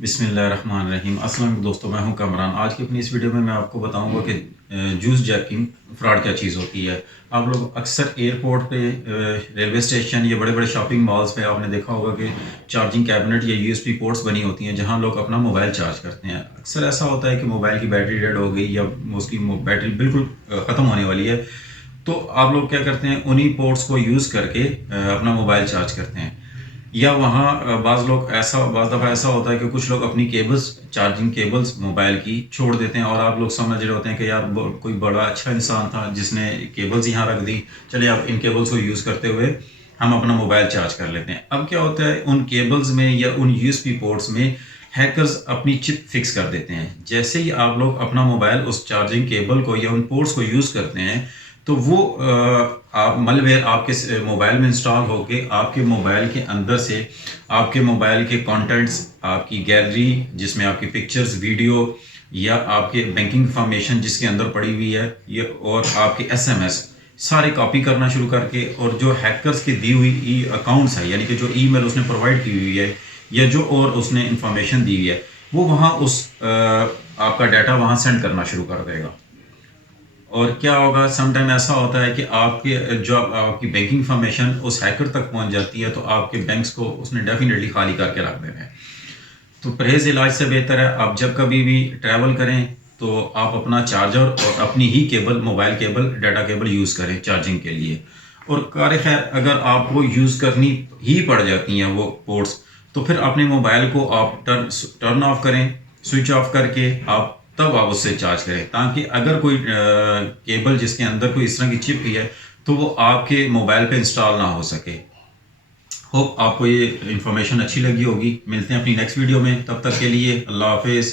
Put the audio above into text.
बिस्मिल्लाहिर्रहमानिर्रहीम। अस्सलाम वालेकुम दोस्तों, मैं हूं कमरान। आज की अपनी इस वीडियो में मैं आपको बताऊंगा कि जूस जैकिंग फ़्रॉड क्या चीज़ होती है। आप लोग अक्सर एयरपोर्ट पे, रेलवे स्टेशन या बड़े बड़े शॉपिंग मॉल्स पे आपने देखा होगा कि चार्जिंग कैबिनेट या यूएसबी पोर्ट्स बनी होती हैं जहां लोग अपना मोबाइल चार्ज करते हैं। अक्सर ऐसा होता है कि मोबाइल की बैटरी डेड हो गई या उसकी बैटरी बिल्कुल ख़त्म होने वाली है, तो आप लोग क्या करते हैं, उन्हीं पोर्ट्स को यूज़ करके अपना मोबाइल चार्ज करते हैं। या वहाँ बाज़ दफ़ा ऐसा होता है कि कुछ लोग अपनी केबल्स, चार्जिंग केबल्स मोबाइल की छोड़ देते हैं और आप लोग समझ रहे होते हैं कि यार कोई बड़ा अच्छा इंसान था जिसने केबल्स यहाँ रख दी, चलिए आप इन केबल्स को यूज़ करते हुए हम अपना मोबाइल चार्ज कर लेते हैं। अब क्या होता है, उन केबल्स में या उन यूएसबी पोर्ट्स में हैकर्स अपनी चिप फिक्स कर देते हैं। जैसे ही आप लोग अपना मोबाइल उस चार्जिंग केबल को या उन पोर्ट्स को यूज़ करते हैं, तो वो आप मलवेयर आपके मोबाइल में इंस्टॉल होके आपके मोबाइल के अंदर से आपके मोबाइल के कंटेंट्स, आपकी गैलरी जिसमें आपकी पिक्चर्स, वीडियो या आपके बैंकिंग इंफॉर्मेशन जिसके अंदर पड़ी हुई है, ये और आपके एसएमएस सारे कॉपी करना शुरू करके, और जो हैकर्स की दी हुई ई अकाउंट्स है, यानी कि जो ईमेल उसने प्रोवाइड की हुई है या जो और उसने इंफॉर्मेशन दी हुई है, वो वहाँ आपका डाटा वहाँ सेंड करना शुरू कर देगा। और क्या होगा, समटाइम ऐसा होता है कि आपकी बैंकिंग इंफॉर्मेशन उस हैकर तक पहुंच जाती है, तो आपके बैंक्स को उसने डेफिनेटली खाली करके रख देना है। तो परहेज इलाज से बेहतर है, आप जब कभी भी ट्रैवल करें तो आप अपना चार्जर और अपनी ही cable, mobile cable, data cable use करें चार्जिंग के लिए। और कार खैर अगर आपको यूज़ करनी ही पड़ जाती हैं वो पोर्ट्स, तो फिर अपने मोबाइल को आप टर्न ऑफ करें, स्विच ऑफ करके तब आप उससे चार्ज करें, ताकि अगर कोई केबल जिसके अंदर कोई इस तरह की चिप भी है तो वो आपके मोबाइल पे इंस्टॉल ना हो सके। होप आपको ये इन्फॉर्मेशन अच्छी लगी होगी। मिलते हैं अपनी नेक्स्ट वीडियो में, तब तक के लिए अल्लाह हाफिज़।